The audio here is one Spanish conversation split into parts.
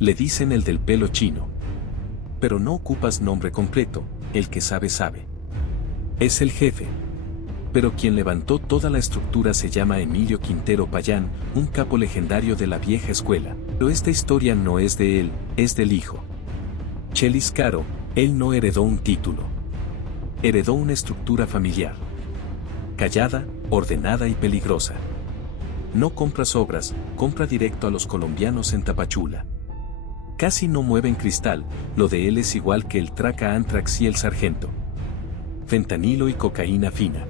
Le dicen el del pelo chino. Pero no ocupas nombre completo, el que sabe sabe. Es el jefe. Pero quien levantó toda la estructura se llama Emilio Quintero Payán, un capo legendario de la vieja escuela. Pero esta historia no es de él, es del hijo. Chelis Caro, él no heredó un título. Heredó una estructura familiar. Callada, ordenada y peligrosa. No compra sobras, compra directo a los colombianos en Tapachula. Casi no mueven cristal, lo de él es igual que el Traca Antrax y el Sargento. Fentanilo y cocaína fina.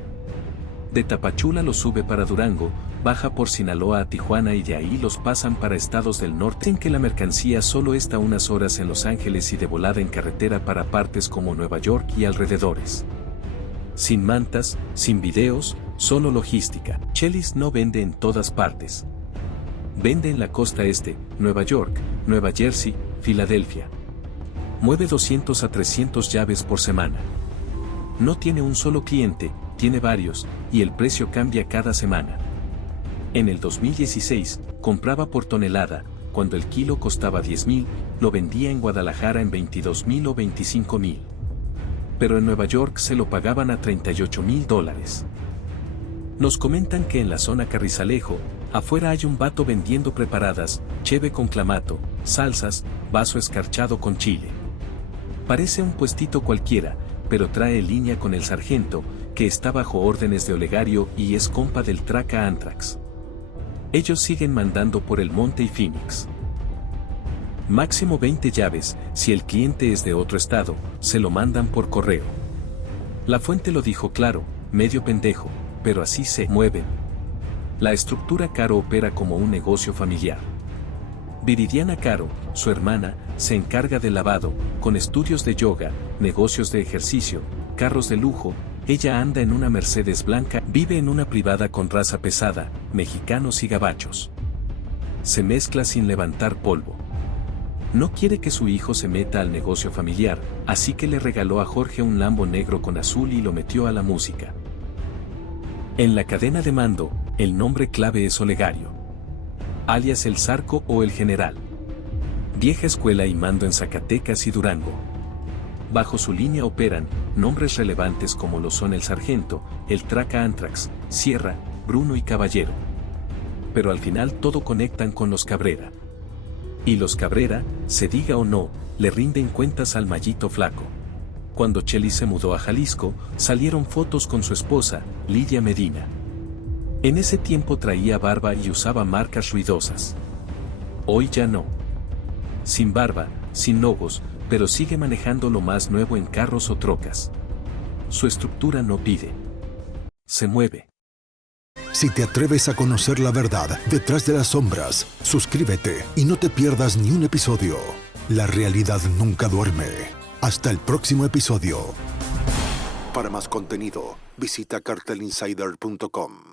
De Tapachula los sube para Durango, baja por Sinaloa a Tijuana y de ahí los pasan para estados del norte en que la mercancía solo está unas horas en Los Ángeles y de volada en carretera para partes como Nueva York y alrededores. Sin mantas, sin videos, solo logística. Chelis no vende en todas partes. Vende en la costa este, Nueva York, Nueva Jersey, Filadelfia. Mueve 200 a 300 llaves por semana. No tiene un solo cliente, tiene varios, y el precio cambia cada semana. En el 2016, compraba por tonelada, cuando el kilo costaba 10,000, lo vendía en Guadalajara en 22,000 o 25,000. Pero en Nueva York se lo pagaban a $38,000. Nos comentan que en la zona Carrizalejo, afuera hay un vato vendiendo preparadas, cheve con clamato, salsas, vaso escarchado con chile. Parece un puestito cualquiera, pero trae línea con el sargento, que está bajo órdenes de Olegario y es compa del Traca Antrax. Ellos siguen mandando por el Monte y Phoenix. Máximo 20 llaves, si el cliente es de otro estado, se lo mandan por correo. La fuente lo dijo claro, medio pendejo, pero así se mueven. La estructura Caro opera como un negocio familiar. Viridiana Caro, su hermana, se encarga del lavado, con estudios de yoga, negocios de ejercicio, carros de lujo. Ella anda en una Mercedes blanca, vive en una privada con raza pesada, mexicanos y gabachos. Se mezcla sin levantar polvo. No quiere que su hijo se meta al negocio familiar, así que le regaló a Jorge un Lambo negro con azul y lo metió a la música. En la cadena de mando, el nombre clave es Olegario, alias el Zarco o el General. Vieja escuela y mando en Zacatecas y Durango. Bajo su línea operan nombres relevantes como lo son el Sargento, el Traca Antrax, Sierra, Bruno y Caballero. Pero al final todo conectan con los Cabrera. Y los Cabrera, se diga o no, le rinden cuentas al Mallito Flaco. Cuando Chelis se mudó a Jalisco, salieron fotos con su esposa, Lidia Medina. En ese tiempo traía barba y usaba marcas ruidosas. Hoy ya no. Sin barba, sin logos, pero sigue manejando lo más nuevo en carros o trocas. Su estructura no pide. Se mueve. Si te atreves a conocer la verdad detrás de las sombras, suscríbete y no te pierdas ni un episodio. La realidad nunca duerme. Hasta el próximo episodio. Para más contenido, visita cartelinsider.com.